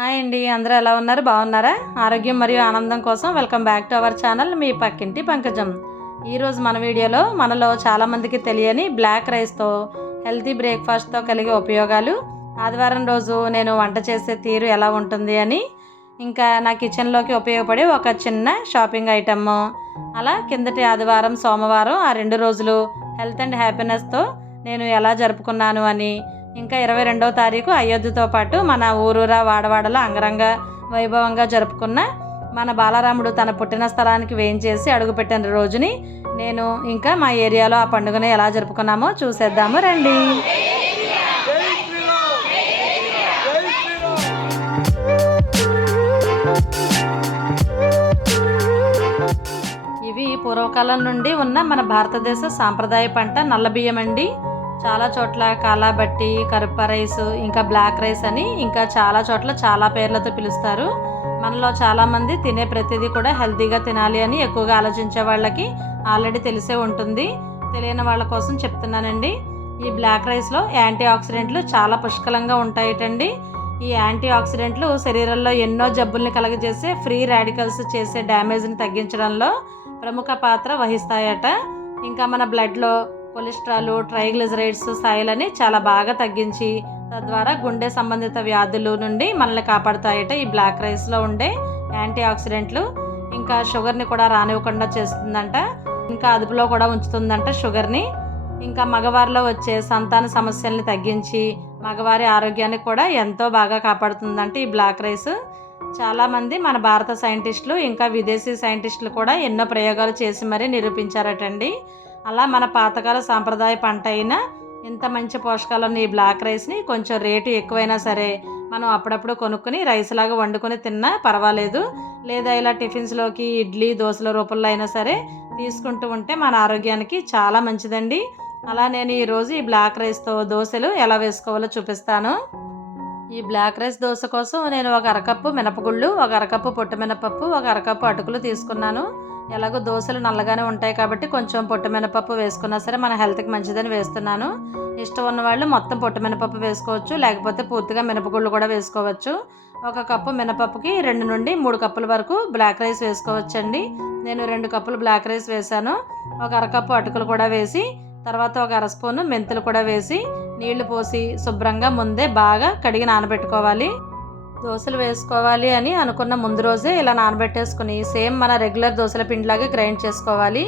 Hi అండి అందరూ ఎలా ఉన్నారు? బాగున్నారా? ఆరోగ్యం మరియు ఆనందం కోసం welcome back to our channel మీ పక్కింటి పంకజం. ఈరోజు మన వీడియోలో మనలో చాలామందికి తెలియని బ్లాక్ రైస్తో హెల్తీ బ్రేక్ఫాస్ట్తో కలిగే ఉపయోగాలు. ఆదివారం రోజు నేను వంట చేసే తీరు ఎలా ఉంటుంది అని ఇంకా నా కిచెన్లోకి ఉపయోగపడే ఒక చిన్న షాపింగ్ ఐటమ్. అలా కిందటి ఆదివారం సోమవారం ఆ రెండు రోజులు హెల్త్ అండ్ హ్యాపీనెస్తో నేను ఎలా జరుపుకున్నాను అని ఇంకా ఇరవై రెండవ తారీఖు అయోధ్యతో పాటు మన ఊరూరా వాడవాడలో అంగరంగ వైభవంగా జరుపుకున్న మన బాలరాముడు తన పుట్టిన స్థలానికి వేయించేసి అడుగుపెట్టిన రోజుని నేను ఇంకా మా ఏరియాలో ఆ పండుగను ఎలా జరుపుకున్నామో చూసేద్దాము రండి. ఇవి పూర్వకాలం నుండి ఉన్న మన భారతదేశ సాంప్రదాయ పంట నల్ల బియ్యం అండి చాలా చోట్ల కాలాబట్టి కరుప రైస్ ఇంకా బ్లాక్ రైస్ అని ఇంకా చాలా చోట్ల చాలా పేర్లతో పిలుస్తారు. మనలో చాలామంది తినే ప్రతిదీ కూడా హెల్తీగా తినాలి అని ఎక్కువగా ఆలోచించే వాళ్ళకి ఆల్రెడీ తెలిసే ఉంటుంది. తెలియని వాళ్ళ కోసం చెప్తున్నానండి. ఈ బ్లాక్ రైస్లో యాంటీ ఆక్సిడెంట్లు చాలా పుష్కలంగా ఉంటాయటండి. ఈ యాంటీ ఆక్సిడెంట్లు శరీరంలో ఎన్నో జబ్బుల్ని కలగజేసే ఫ్రీ రాడికల్స్ చేసే డ్యామేజ్ని తగ్గించడంలో ప్రముఖ పాత్ర వహిస్తాయట. ఇంకా మన బ్లడ్లో కొలెస్ట్రాల్ ట్రైగ్లిజరైడ్స్ స్థాయిలని చాలా బాగా తగ్గించి తద్వారా గుండె సంబంధిత వ్యాధుల నుండి మనల్ని కాపాడుతాయట ఈ బ్లాక్ రైస్లో ఉండే యాంటీ ఆక్సిడెంట్లు ఇంకా షుగర్ని కూడా రానివ్వకుండా చేస్తుందంట. ఇంకా అదుపులో కూడా ఉంచుతుందంట షుగర్ని. ఇంకా మగవారిలో వచ్చే సంతాన సమస్యల్ని తగ్గించి మగవారి ఆరోగ్యాన్ని కూడా ఎంతో బాగా కాపాడుతుందంట ఈ బ్లాక్ రైస్. చాలామంది మన భారత సైంటిస్టులు ఇంకా విదేశీ సైంటిస్టులు కూడా ఎన్నో ప్రయోగాలు చేసి మరీ నిరూపించారటండి. అలా మన పాతకాల సాంప్రదాయ పంట అయినా ఇంత మంచి పోషకాలు ఉన్న ఈ బ్లాక్ రైస్ని కొంచెం రేటు ఎక్కువైనా సరే మనం అప్పుడప్పుడు కొనుక్కొని రైస్ లాగా వండుకొని తిన్నా పర్వాలేదు. లేదా ఇలా టిఫిన్స్లోకి ఇడ్లీ దోశల రూపంలో అయినా సరే తీసుకుంటూ ఉంటే మన ఆరోగ్యానికి చాలా మంచిదండి. అలా నేను ఈరోజు ఈ బ్లాక్ రైస్తో దోశలు ఎలా వేసుకోవాలో చూపిస్తాను. ఈ బ్లాక్ రైస్ దోశ కోసం నేను ఒక అరకప్పు మినపగుళ్ళు ఒక అరకప్పు పొట్టు మినపప్పు ఒక అరకప్పు అటుకులు తీసుకున్నాను. ఎలాగో దోశలు నల్లగానే ఉంటాయి కాబట్టి కొంచెం పొట్టు మినపప్పు వేసుకున్నా సరే మన హెల్త్కి మంచిదని వేస్తున్నాను. ఇష్టం ఉన్న వాళ్ళు మొత్తం పొట్టు మినపప్పు వేసుకోవచ్చు లేకపోతే పూర్తిగా మినపగుళ్ళు కూడా వేసుకోవచ్చు. ఒక కప్పు మినపప్పుకి రెండు నుండి మూడు కప్పుల వరకు బ్లాక్ రైస్ వేసుకోవచ్చండి. నేను రెండు కప్పులు బ్లాక్ రైస్ వేశాను. ఒక అరకప్పు అటుకులు కూడా వేసి తర్వాత ఒక అర స్పూను మెంతులు కూడా వేసి నీళ్ళు పోసి శుభ్రంగా ముందే బాగా కడిగి నానబెట్టుకోవాలి. దోశలు వేసుకోవాలి అని అనుకున్న ముందు రోజే ఇలా నానబెట్టేసుకుని సేమ్ మన రెగ్యులర్ దోశల పిండిలాగే గ్రైండ్ చేసుకోవాలి.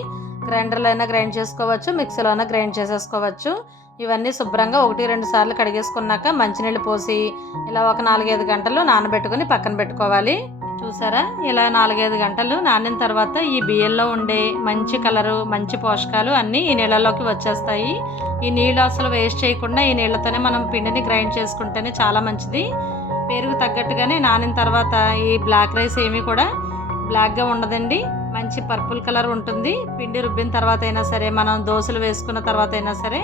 గ్రైండర్లో అయినా గ్రైండ్ చేసుకోవచ్చు మిక్సీలో అయినా గ్రైండ్ చేసేసుకోవచ్చు. ఇవన్నీ శుభ్రంగా ఒకటి రెండు సార్లు కడిగేసుకున్నాక మంచినీళ్ళు పోసి ఇలా ఒక నాలుగైదు గంటలు నానబెట్టుకుని పక్కన పెట్టుకోవాలి. చూసారా? ఇలా నాలుగైదు గంటలు నానిన తర్వాత ఈ బియ్యంలో ఉండే మంచి కలరు మంచి పోషకాలు అన్నీ ఈ నీళ్ళలోకి వచ్చేస్తాయి. ఈ నీళ్ళు అసలు వేస్ట్ చేయకుండా ఈ నీళ్ళతోనే మనం పిండిని గ్రైండ్ చేసుకుంటేనే చాలా మంచిది. పెరుగు తగ్గట్టుగానే నానిన తర్వాత ఈ బ్లాక్ రైస్ ఏమీ కూడా బ్లాక్గా ఉండదండి. మంచి పర్పుల్ కలర్ ఉంటుంది. పిండి రుబ్బిన తర్వాత అయినా సరే మనం దోశలు వేసుకున్న తర్వాత అయినా సరే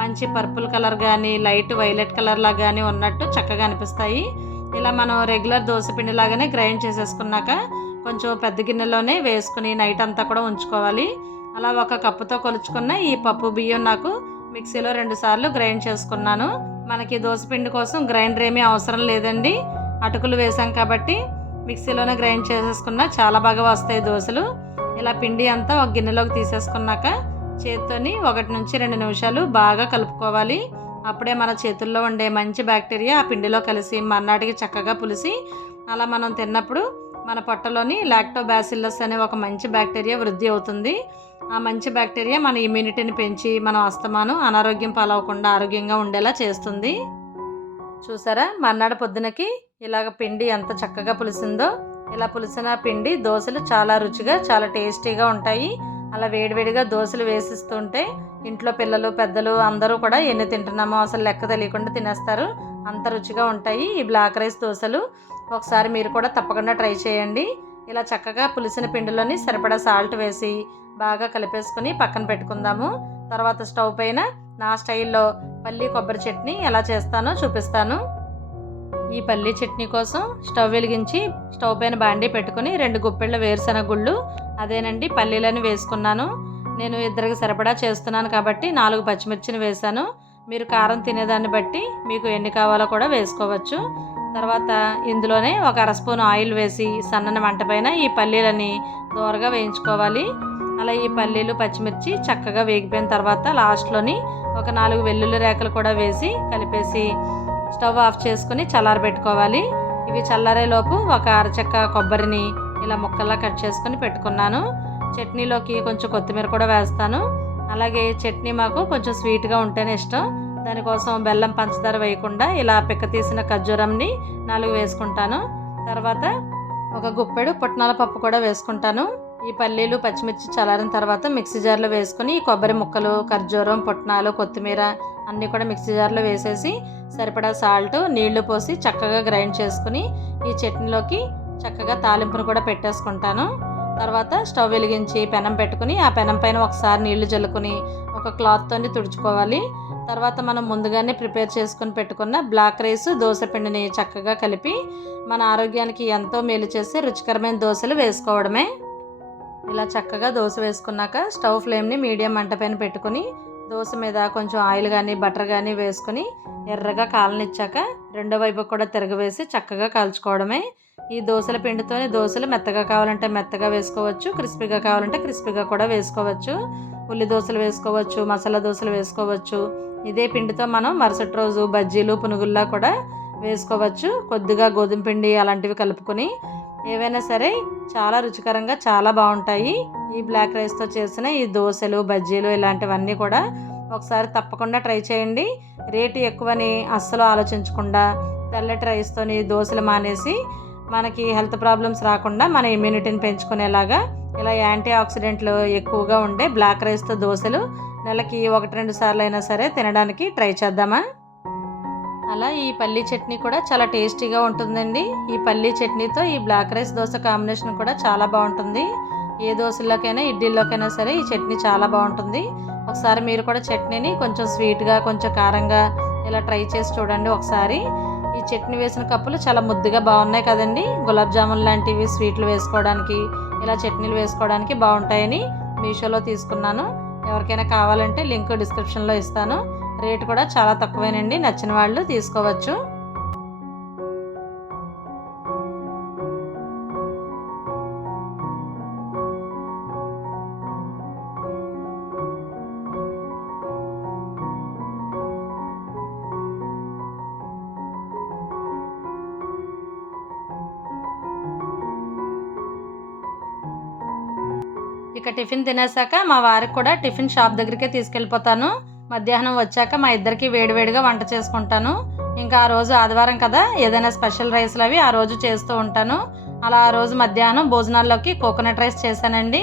మంచి పర్పుల్ కలర్ కానీ లైట్ వైలెట్ కలర్లా కానీ ఉన్నట్టు చక్కగా అనిపిస్తాయి. ఇలా మనం రెగ్యులర్ దోశ పిండి లాగానే గ్రైండ్ చేసేసుకున్నాక కొంచెం పెద్ద గిన్నెలోనే వేసుకుని నైట్ అంతా కూడా ఉంచుకోవాలి. అలా ఒక కప్పుతో కొలుచుకున్న ఈ పప్పు బియ్యం నాకు మిక్సీలో రెండు సార్లు గ్రైండ్ చేసుకున్నాను. మనకి దోశపిండి కోసం గ్రైండర్ ఏమీ అవసరం లేదండి. అటుకులు వేసాం కాబట్టి మిక్సీలోనే గ్రైండ్ చేసేసుకున్నా చాలా బాగా వస్తాయి దోశలు. ఇలా పిండి అంతా ఒక గిన్నెలోకి తీసేసుకున్నాక చేత్తోని ఒకటి నుంచి రెండు నిమిషాలు బాగా కలుపుకోవాలి. అప్పుడే మన చేతుల్లో ఉండే మంచి బ్యాక్టీరియా ఆ పిండిలో కలిసి మర్నాటికి చక్కగా పులిసి అలా మనం తిన్నప్పుడు మన పొట్టలోని లాక్టోబాసిల్లస్ అనే ఒక మంచి బ్యాక్టీరియా వృద్ధి అవుతుంది. ఆ మంచి బ్యాక్టీరియా మన ఇమ్యూనిటీని పెంచి మనం అస్తమానం అనారోగ్యం పాలవకుండా ఆరోగ్యంగా ఉండేలా చేస్తుంది. చూసారా? మర్నాడు పొద్దునకి ఇలాగ పిండి ఎంత చక్కగా పులిసిందో. ఇలా పులిసిన పిండి దోశలు చాలా రుచిగా చాలా టేస్టీగా ఉంటాయి. అలా వేడివేడిగా దోశలు వేసిస్తుంటే ఇంట్లో పిల్లలు పెద్దలు అందరూ కూడా ఎన్ని తింటున్నామో అసలు లెక్క తెలియకుండా తినేస్తారు. అంత రుచిగా ఉంటాయి ఈ బ్లాక్ రైస్ దోశలు. ఒకసారి మీరు కూడా తప్పకుండా ట్రై చేయండి. ఇలా చక్కగా పులిసిన పిండిలోని సరిపడా సాల్ట్ వేసి బాగా కలిపేసుకుని పక్కన పెట్టుకుందాము. తర్వాత స్టవ్ పైన నా స్టైల్లో పల్లి కొబ్బరి చట్నీ ఎలా చేస్తానో చూపిస్తాను. ఈ పల్లీ చట్నీ కోసం స్టవ్ వెలిగించి స్టవ్ పైన బాండీ పెట్టుకుని రెండు గుప్పెళ్ళ వేరుశెనగ గుళ్ళు అదేనండి పల్లీలను వేసుకున్నాను. నేను ఇద్దరికి సరిపడా చేస్తున్నాను కాబట్టి నాలుగు పచ్చిమిర్చిని వేశాను. మీరు కారం తినేదాన్ని బట్టి మీకు ఎన్ని కావాలో కూడా వేసుకోవచ్చు. తర్వాత ఇందులోనే ఒక అర స్పూన్ ఆయిల్ వేసి సన్నని మంట పైన ఈ పల్లీలని దోరగా వేయించుకోవాలి. అలా ఈ పల్లీలు పచ్చిమిర్చి చక్కగా వేగిపోయిన తర్వాత లాస్ట్లోని ఒక నాలుగు వెల్లుల్లి రేకలు కూడా వేసి కలిపేసి స్టవ్ ఆఫ్ చేసుకుని చల్లారబెట్టుకోవాలి ఇవి చల్లారేలోపు ఒక అరచక్క కొబ్బరిని ఇలా ముక్కల్లా కట్ చేసుకుని పెట్టుకున్నాను. చట్నీలోకి కొంచెం కొత్తిమీర కూడా వేస్తాను. అలాగే చట్నీ మాకు కొంచెం స్వీట్గా ఉంటేనే ఇష్టం. దానికోసం బెల్లం పంచదార వేయకుండా ఇలా పిక్క తీసిన ఖర్జూరంని నాలుగు వేసుకుంటాను. తర్వాత ఒక గుప్పెడు పుట్నాల పప్పు కూడా వేసుకుంటాను. ఈ పల్లీలు పచ్చిమిర్చి చల్లారిన తర్వాత మిక్సీ జార్లో వేసుకుని ఈ కొబ్బరి ముక్కలు ఖర్జూరం పుట్నాలు కొత్తిమీర అన్నీ కూడా మిక్సీ జార్లో వేసేసి సరిపడా సాల్ట్ నీళ్ళు పోసి చక్కగా గ్రైండ్ చేసుకుని ఈ చట్నీలోకి చక్కగా తాలింపును కూడా పెట్టేసుకుంటాను. తర్వాత స్టవ్ వెలిగించి పెనం పెట్టుకుని ఆ పెనం పైన ఒకసారి నీళ్ళు జల్లుకుని ఒక క్లాత్తో తుడుచుకోవాలి. తర్వాత మనం ముందుగానే ప్రిపేర్ చేసుకుని పెట్టుకున్న బ్లాక్ రైస్ దోశ పిండిని చక్కగా కలిపి మన ఆరోగ్యానికి ఎంతో మేలు చేసే రుచికరమైన దోశలు వేసుకోవడమే. ఇలా చక్కగా దోశ వేసుకున్నాక స్టవ్ ఫ్లేమ్ని మీడియం మంట పైన పెట్టుకుని దోశ మీద కొంచెం ఆయిల్ కానీ బటర్ కానీ వేసుకుని ఎర్రగా కాలనిచ్చాక రెండో వైపు కూడా తిరగవేసి చక్కగా కాల్చుకోవడమే. ఈ దోశల పిండితోనే దోశలు మెత్తగా కావాలంటే మెత్తగా వేసుకోవచ్చు క్రిస్పీగా కావాలంటే క్రిస్పీగా కూడా వేసుకోవచ్చు. ఉల్లి దోశలు వేసుకోవచ్చు మసాలా దోశలు వేసుకోవచ్చు. ఇదే పిండితో మనం మరుసటి రోజు బజ్జీలు పునుగుల్లా కూడా వేసుకోవచ్చు. కొద్దిగా గోధుమ పిండి అలాంటివి కలుపుకొని ఏవైనా సరే చాలా రుచికరంగా చాలా బాగుంటాయి. ఈ బ్లాక్ రైస్తో చేసిన ఈ దోశలు బజ్జీలు ఇలాంటివన్నీ కూడా ఒకసారి తప్పకుండా ట్రై చేయండి. రేటు ఎక్కువని అస్సలు ఆలోచించకుండా తెల్లటి రైస్తోని దోశలు మానేసి మనకి హెల్త్ ప్రాబ్లమ్స్ రాకుండా మన ఇమ్యూనిటీని పెంచుకునేలాగా ఇలా యాంటీ ఆక్సిడెంట్లు ఎక్కువగా ఉండే బ్లాక్ రైస్తో దోశలు నెలకి ఒకటి రెండు సార్లు అయినా సరే తినడానికి ట్రై చేద్దామా? అలా ఈ పల్లీ చట్నీ కూడా చాలా టేస్టీగా ఉంటుందండి. ఈ పల్లీ చట్నీతో ఈ బ్లాక్ రైస్ దోశ కాంబినేషన్ కూడా చాలా బాగుంటుంది. ఏ దోశల్లోకైనా ఇడ్లీలోకైనా సరే ఈ చట్నీ చాలా బాగుంటుంది. ఒకసారి మీరు కూడా చట్నీని కొంచెం స్వీట్గా కొంచెం కారంగా ఇలా ట్రై చేసి చూడండి ఒకసారి. ఈ చట్నీ వేసిన కప్పులు చాలా ముద్దుగా బాగున్నాయి కదండి. గులాబ్ జామున్ లాంటివి స్వీట్లు వేసుకోవడానికి ఇలా చట్నీలు వేసుకోవడానికి బాగుంటాయని మీషోలో తీసుకున్నాను. ఎవరికైనా కావాలంటే లింక్ డిస్క్రిప్షన్లో ఇస్తాను. రేటు కూడా చాలా తక్కువేనండి. నచ్చిన వాళ్ళు తీసుకోవచ్చు. ఇక టిఫిన్ తినేసాక మా వారికి కూడా టిఫిన్ షాప్ దగ్గరికే తీసుకెళ్ళిపోతాను. మధ్యాహ్నం వచ్చాక మా ఇద్దరికి వేడివేడిగా వంట చేసుకుంటాను. ఇంకా ఆ రోజు ఆదివారం కదా ఏదైనా స్పెషల్ రైస్లు అవి ఆ రోజు చేస్తూ ఉంటాను. అలా ఆ రోజు మధ్యాహ్నం భోజనాల్లోకి కోకోనట్ రైస్ చేశానండి.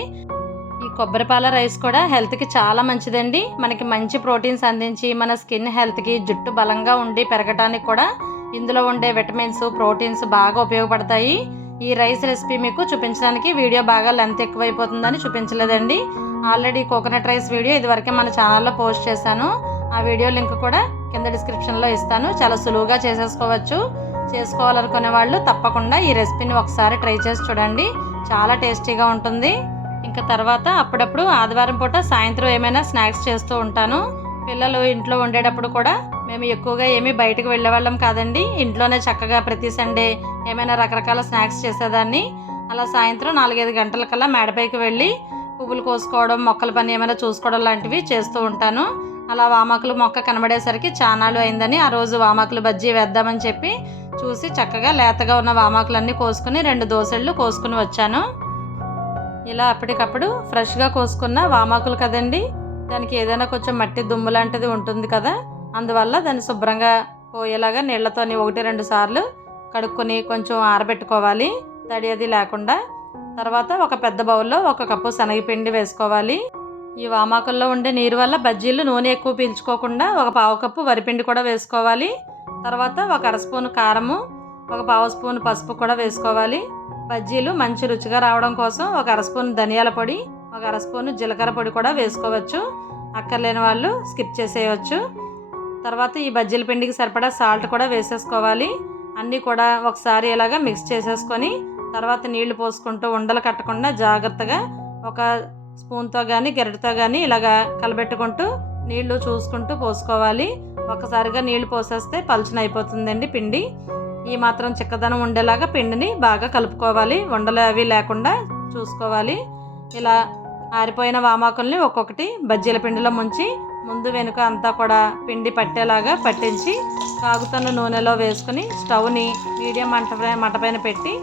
ఈ కొబ్బరిపాల రైస్ కూడా హెల్త్కి చాలా మంచిదండి. మనకి మంచి ప్రోటీన్స్ అందించి మన స్కిన్ హెల్త్కి జుట్టు బలంగా ఉండి పెరగటానికి కూడా ఇందులో ఉండే విటమిన్స్ ప్రోటీన్స్ బాగా ఉపయోగపడతాయి. ఈ రైస్ రెసిపీ మీకు చూపించడానికి వీడియో బాగా లెంత్ ఎక్కువైపోతుందని చూపించలేదండి. ఆల్రెడీ కోకోనట్ రైస్ వీడియో ఇదివరకే మన ఛానల్లో పోస్ట్ చేశాను. ఆ వీడియో లింక్ కూడా కింద డిస్క్రిప్షన్లో ఇస్తాను. చాలా సులువుగా చేసేసుకోవచ్చు. చేసుకోవాలనుకునే వాళ్ళు తప్పకుండా ఈ రెసిపీని ఒకసారి ట్రై చేసి చూడండి. చాలా టేస్టీగా ఉంటుంది. ఇంకా తర్వాత అప్పుడప్పుడు ఆదివారం పూట సాయంత్రం ఏమైనా స్నాక్స్ చేస్తూ ఉంటాను. పిల్లలు ఇంట్లో ఉండేటప్పుడు కూడా మేము ఎక్కువగా ఏమీ బయటకు వెళ్ళేవాళ్ళం కాదండి. ఇంట్లోనే చక్కగా ప్రతి సండే ఏమైనా రకరకాల స్నాక్స్ చేసేదాన్ని. అలా సాయంత్రం నాలుగైదు గంటలకల్లా మేడపైకి వెళ్ళి పువ్వులు కోసుకోవడం మొక్కల పని ఏమైనా చూసుకోవడం లాంటివి చేస్తూ ఉంటాను. అలా వామాకులు మొక్క కనబడేసరికి చానాలు అయిందని ఆ రోజు వామాకులు బజ్జీ వేద్దామని చెప్పి చూసి చక్కగా లేతగా ఉన్న వామాకులన్నీ కోసుకుని రెండు దోసెళ్ళు కోసుకుని వచ్చాను. ఇలా అప్పటికప్పుడు ఫ్రెష్గా కోసుకున్న వామాకులు కదండి. దానికి ఏదైనా కొంచెం మట్టి దుమ్ము లాంటిది ఉంటుంది కదా. అందువల్ల దాన్ని శుభ్రంగా పోయేలాగా నీళ్ళతోని ఒకటి రెండు సార్లు కడుక్కొని కొంచెం ఆరబెట్టుకోవాలి. తడి అది లేకుండా. తర్వాత ఒక పెద్ద బౌల్లో ఒక కప్పు శనగపిండి వేసుకోవాలి. ఈ వామాకుల్లో ఉండే నీరు వల్ల బజ్జీలు నూనె ఎక్కువ పీల్చుకోకుండా ఒక పావు కప్పు వరిపిండి కూడా వేసుకోవాలి. తర్వాత ఒక అర స్పూన్ కారము ఒక పావు స్పూన్ పసుపు కూడా వేసుకోవాలి. బజ్జీలు మంచి రుచిగా రావడం కోసం ఒక అర స్పూన్ ధనియాల పొడి ఒక అర స్పూన్ జీలకర్ర పొడి కూడా వేసుకోవచ్చు. అక్కర్లేని వాళ్ళు స్కిప్ చేసేయవచ్చు తర్వాత ఈ బజ్జీల పిండికి సరిపడా సాల్ట్ కూడా వేసేసుకోవాలి. అన్నీ కూడా ఒకసారి ఇలాగా మిక్స్ చేసేసుకొని తర్వాత నీళ్ళు పోసుకుంటూ ఉండలు కట్టకుండా జాగ్రత్తగా ఒక స్పూన్తో కానీ గెరటితో కానీ ఇలాగా కలబెట్టుకుంటూ నీళ్ళు చూసుకుంటూ పోసుకోవాలి. ఒకసారిగా నీళ్ళు పోసేస్తే పలుచన అయిపోతుందండి పిండి. ఈ మాత్రం చిక్కదనం ఉండేలాగా పిండిని బాగా కలుపుకోవాలి. ఉండలు అవి లేకుండా చూసుకోవాలి. ఇలా ఆరిపోయిన వామాకుల్ని ఒక్కొక్కటి బజ్జీల పిండిలో ముంచి ముందు వెనుక అంతా కూడా పిండి పట్టేలాగా పట్టించి కాగుతున్న నూనెలో వేసుకుని స్టవ్ని మీడియం మంట మంట పైన పెట్టి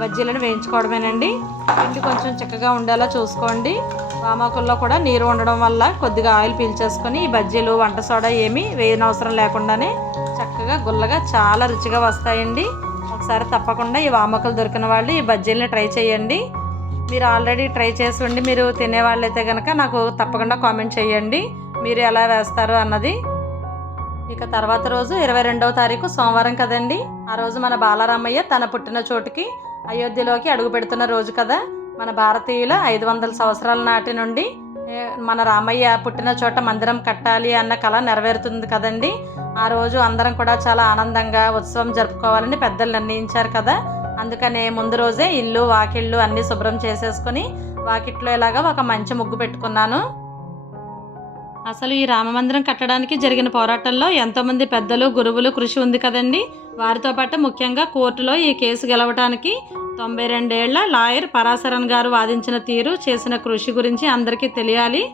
బజ్జీలను వేయించుకోవడమేనండి. పిండి కొంచెం చిక్కగా ఉండేలా చూసుకోండి. వామాకుల్లో కూడా నీరు ఉండడం వల్ల కొద్దిగా ఆయిల్ పీల్చేసుకొని ఈ బజ్జీలు వంట సోడా ఏమీ వేయనవసరం లేకుండానే చక్కగా గుల్లగా చాలా రుచిగా వస్తాయండి. ఒకసారి తప్పకుండా ఈ వామకులు దొరికిన వాళ్ళు ఈ బజ్జీలని ట్రై చేయండి. మీరు ఆల్రెడీ ట్రై చేసి ఉండి మీరు తినేవాళ్ళైతే కనుక నాకు తప్పకుండా కామెంట్ చేయండి. మీరు ఎలా వేస్తారు అన్నది. ఇక తర్వాత రోజు ఇరవై రెండవ తారీఖు సోమవారం కదండి. ఆ రోజు మన బాలరామయ్య తన పుట్టిన చోటుకి అయోధ్యలోకి అడుగు పెడుతున్న రోజు కదా. మన భారతీయుల ఐదు వందల సంవత్సరాల నాటి నుండి మన రామయ్య పుట్టిన చోట మందిరం కట్టాలి అన్న కళ నెరవేరుతుంది కదండి. ఆ రోజు అందరం కూడా చాలా ఆనందంగా ఉత్సవం జరుపుకోవాలని పెద్దలు నిర్ణయించారు కదా. అందుకనే ముందు రోజే ఇల్లు వాకిళ్ళు అన్నీ శుభ్రం చేసేసుకొని వాకిట్లో ఇలాగా ఒక మంచి ముగ్గు పెట్టుకున్నాను. అసలు ఈ రామమందిరం కట్టడానికి జరిగిన పోరాటంలో ఎంతోమంది పెద్దలు గురువులు కృషి ఉంది కదండి. వారితో పాటు ముఖ్యంగా కోర్టులో ఈ కేసు గెలవడానికి తొంభై రెండేళ్ళ లాయర్ పరాశరన్ గారు వాదించిన తీరు చేసిన కృషి గురించి అందరికీ తెలియాలి.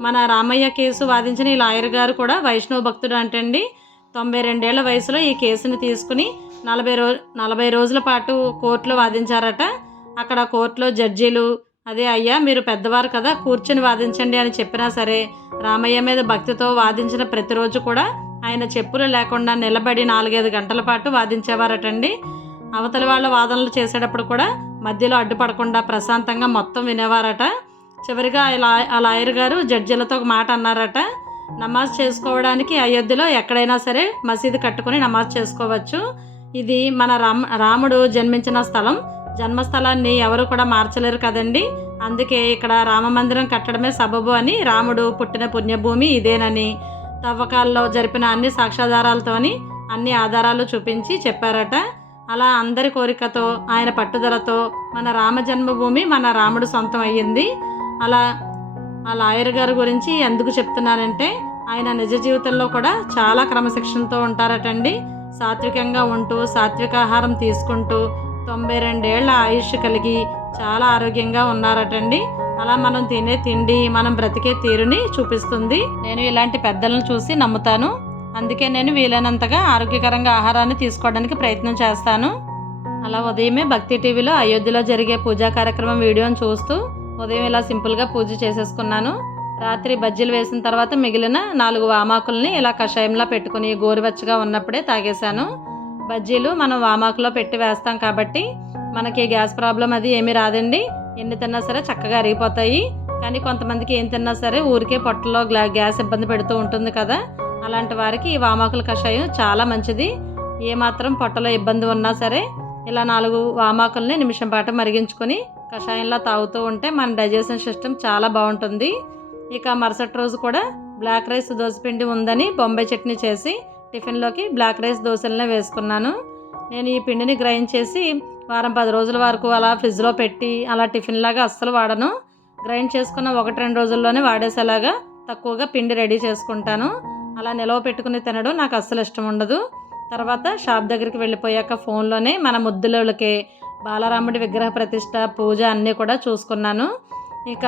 మన రామయ్య కేసు వాదించిన ఈ లాయర్ గారు కూడా వైష్ణవ భక్తుడు అంటండి. తొంభై రెండేళ్ళ వయసులో ఈ కేసుని తీసుకుని నలభై రో నలభై రోజుల పాటు కోర్టులో వాదించారట. అక్కడ కోర్టులో జడ్జీలు అదే అయ్యా మీరు పెద్దవారు కదా కూర్చొని వాదించండి అని చెప్పినా సరే రామయ్య మీద భక్తితో వాదించిన ప్రతిరోజు కూడా ఆయన చెప్పులు లేకుండా నిలబడి నాలుగైదు గంటల పాటు వాదించేవారటండి. అవతల వాళ్ళ వాదనలు చేసేటప్పుడు కూడా మధ్యలో అడ్డుపడకుండా ప్రశాంతంగా మొత్తం వినేవారట. చివరిగా ఆ ఆ లాయర్ గారు జడ్జిలతో ఒక మాట అన్నారట. నమాజ్ చేసుకోవడానికి అయోధ్యలో ఎక్కడైనా సరే మసీదు కట్టుకొని నమాజ్ చేసుకోవచ్చు. ఇది మన రామ్ రాముడు జన్మించిన స్థలం. జన్మస్థలాన్ని ఎవరు కూడా మార్చలేరు కదండి. అందుకే ఇక్కడ రామ మందిరం కట్టడమే సబబు అని రాముడు పుట్టిన పుణ్యభూమి ఇదేనని తవ్వకాల్లో జరిపిన అన్ని సాక్ష్యాధారాలతోని అన్ని ఆధారాలు చూపించి చెప్పారట. అలా అందరి కోరికతో ఆయన పట్టుదలతో మన రామ జన్మభూమి మన రాముడు సొంతం అయ్యింది. అలా ఆ లాయర్ గారి గురించి ఎందుకు చెప్తున్నానంటే ఆయన నిజ జీవితంలో కూడా చాలా క్రమశిక్షణతో ఉంటారటండి. సాత్వికంగా ఉంటూ సాత్విక ఆహారం తీసుకుంటూ తొంభై రెండేళ్ళ ఆయుష్ కలిగి చాలా ఆరోగ్యంగా ఉన్నారటండి. అలా మనం తినే తిండి మనం బ్రతికే తీరుని చూపిస్తుంది. నేను ఇలాంటి పెద్దలను చూసి నమ్ముతాను. అందుకే నేను వీలైనంతగా ఆరోగ్యకరంగా ఆహారాన్ని తీసుకోవడానికి ప్రయత్నం చేస్తాను. అలా ఉదయమే భక్తి టీవీలో అయోధ్యలో జరిగే పూజా కార్యక్రమం వీడియోని చూస్తూ ఉదయం ఇలా సింపుల్గా పూజ చేసేసుకున్నాను. రాత్రి బజ్జీలు వేసిన తర్వాత మిగిలిన నాలుగు వామాకుల్ని ఇలా కషాయంలా పెట్టుకుని గోరువెచ్చగా ఉన్నప్పుడే తాగేశాను. బజ్జీలు మనం వామాకులో పెట్టి వేస్తాం కాబట్టి మనకి గ్యాస్ ప్రాబ్లం అది ఏమీ రాదండి. ఎన్ని తిన్నా సరే చక్కగా అరిగిపోతాయి. కానీ కొంతమందికి ఏం తిన్నా సరే ఊరికే పొట్టలో గ్లా గ్యాస్ ఇబ్బంది పెడుతూ ఉంటుంది కదా. అలాంటి వారికి ఈ వామాకుల కషాయం చాలా మంచిది. ఏమాత్రం పొట్టలో ఇబ్బంది ఉన్నా సరే ఇలా నాలుగు వామాకుల్ని నిమిషం పాటు మరిగించుకొని కషాయంలా తాగుతూ ఉంటే మన డైజెషన్ సిస్టమ్ చాలా బాగుంటుంది. ఇక మరుసటి రోజు కూడా బ్లాక్ రైస్ దోసపిండి ఉందని బొంబాయి చట్నీ చేసి టిఫిన్లోకి బ్లాక్ రైస్ దోశలనే వేసుకున్నాను. నేను ఈ పిండిని గ్రైండ్ చేసి వారం పది రోజుల వరకు అలా ఫ్రిడ్జ్లో పెట్టి అలా టిఫిన్ లాగా అస్సలు వాడను. గ్రైండ్ చేసుకున్న ఒకటి రెండు రోజుల్లోనే వాడేసేలాగా తక్కువగా పిండి రెడీ చేసుకుంటాను. అలా నిలవ పెట్టుకుని తినడం నాకు అస్సలు ఇష్టం ఉండదు. తర్వాత షాప్ దగ్గరికి వెళ్ళిపోయాక ఫోన్లోనే మన ముద్దులకే బాలరాముడి విగ్రహ ప్రతిష్ట పూజ అన్నీ కూడా చూసుకున్నాను. ఇక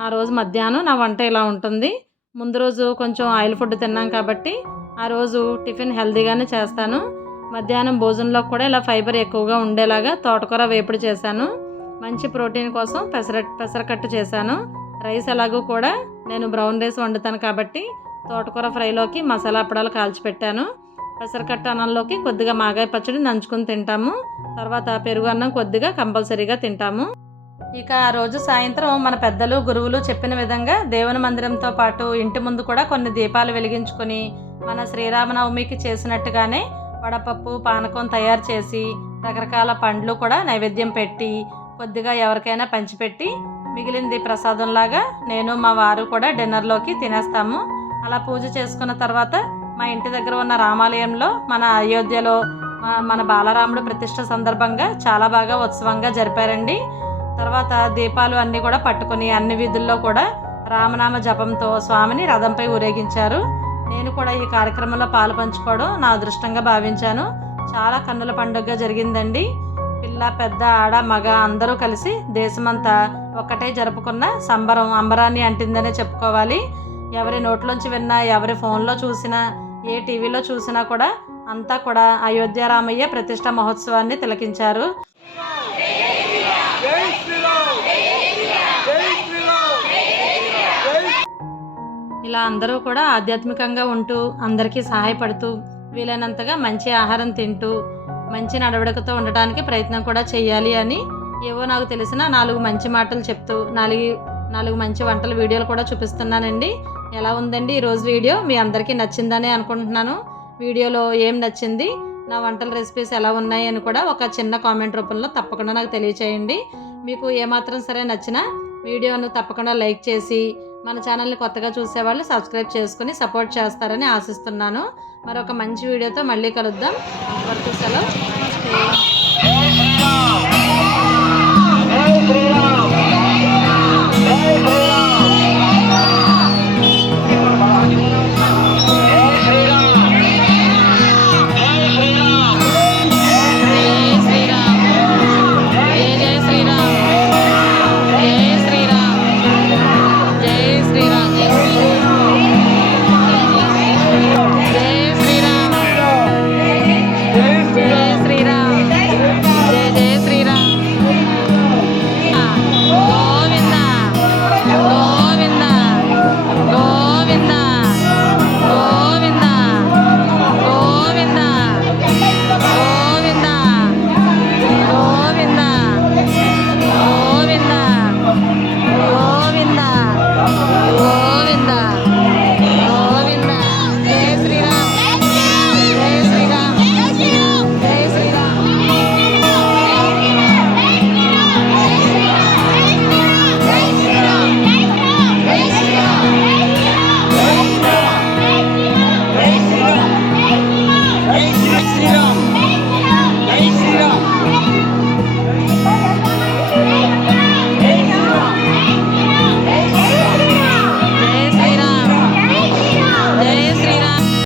ఆ రోజు మధ్యాహ్నం నా వంట ఇలా ఉంటుంది. ముందు రోజు కొంచెం ఆయిల్ ఫుడ్ తిన్నాం కాబట్టి ఆ రోజు టిఫిన్ హెల్దీగానే చేస్తాను. మధ్యాహ్నం భోజనంలో కూడా ఇలా ఫైబర్ ఎక్కువగా ఉండేలాగా తోటకూర వేపుడు చేశాను. మంచి ప్రోటీన్ కోసం పెసర పెసరకట్టు చేశాను. రైస్ ఎలాగో కూడా నేను బ్రౌన్ రైస్ వండుతాను కాబట్టి తోటకూర ఫ్రైలోకి మసాలా అప్పడాలు కాల్చిపెట్టాను పెసరకట్టు అన్నంలోకి కొద్దిగా మాగాయ పచ్చడి నంచుకుని తింటాము. తర్వాత పెరుగు అన్నం కొద్దిగా కంపల్సరీగా తింటాము. ఇక ఆ రోజు సాయంత్రం మన పెద్దలు గురువులు చెప్పిన విధంగా దేవుని మందిరంతో పాటు ఇంటి ముందు కూడా కొన్ని దీపాలు వెలిగించుకొని మన శ్రీరామనవమికి చేసినట్టుగానే వడపప్పు పానకం తయారు చేసి రకరకాల పండ్లు కూడా నైవేద్యం పెట్టి కొద్దిగా ఎవరికైనా పంచిపెట్టి మిగిలింది ప్రసాదంలాగా నేను మా వారు కూడా డిన్నర్లోకి తినేస్తాము. అలా పూజ చేసుకున్న తర్వాత మా ఇంటి దగ్గర ఉన్న రామాలయంలో మన అయోధ్యలో మన బాలరాముడు ప్రతిష్ట సందర్భంగా చాలా బాగా ఉత్సవంగా జరిపారండి. తర్వాత దీపాలు అన్నీ కూడా పట్టుకుని అన్ని వీధుల్లో కూడా రామనామ జపంతో స్వామిని రథంపై ఊరేగించారు. నేను కూడా ఈ కార్యక్రమంలో పాలు పంచుకోవడం నా అదృష్టంగా భావించాను. చాలా కన్నుల పండుగగా జరిగిందండి. పిల్ల పెద్ద ఆడ మగ అందరూ కలిసి దేశమంతా ఒక్కటే జరుపుకున్న సంబరం అంబరాన్ని అంటిందనే చెప్పుకోవాలి. ఎవరి నోట్లోంచి విన్నా ఎవరి ఫోన్లో చూసినా ఏ టీవీలో చూసినా కూడా అంతా కూడా అయోధ్య రామయ్య ప్రతిష్ట మహోత్సవాన్ని తిలకించారు. ఇలా అందరూ కూడా ఆధ్యాత్మికంగా ఉంటూ అందరికీ సహాయపడుతూ వీలైనంతగా మంచి ఆహారం తింటూ మంచి నడవడికతో ఉండటానికి ప్రయత్నం కూడా చేయాలి అని ఏవో నాకు తెలిసిన నాలుగు మంచి మాటలు చెప్తూ నాలుగు నాలుగు మంచి వంటల వీడియోలు కూడా చూపిస్తున్నానండి. ఎలా ఉందండి ఈరోజు వీడియో? మీ అందరికీ నచ్చిందని అనుకుంటున్నాను. వీడియోలో ఏం నచ్చింది? నా వంటల రెసిపీస్ ఎలా ఉన్నాయి అని కూడా ఒక చిన్న కామెంట్ రూపంలో తప్పకుండా నాకు తెలియచేయండి. మీకు ఏమాత్రం సరే నచ్చినా వీడియోను తప్పకుండా లైక్ చేసి మన ఛానల్ని కొత్తగా చూసేవాళ్ళు సబ్స్క్రైబ్ చేసుకుని సపోర్ట్ చేస్తారని ఆశిస్తున్నాను. మరొక మంచి వీడియోతో మళ్ళీ కలుద్దాం. వరకు సెలవు. నమస్తే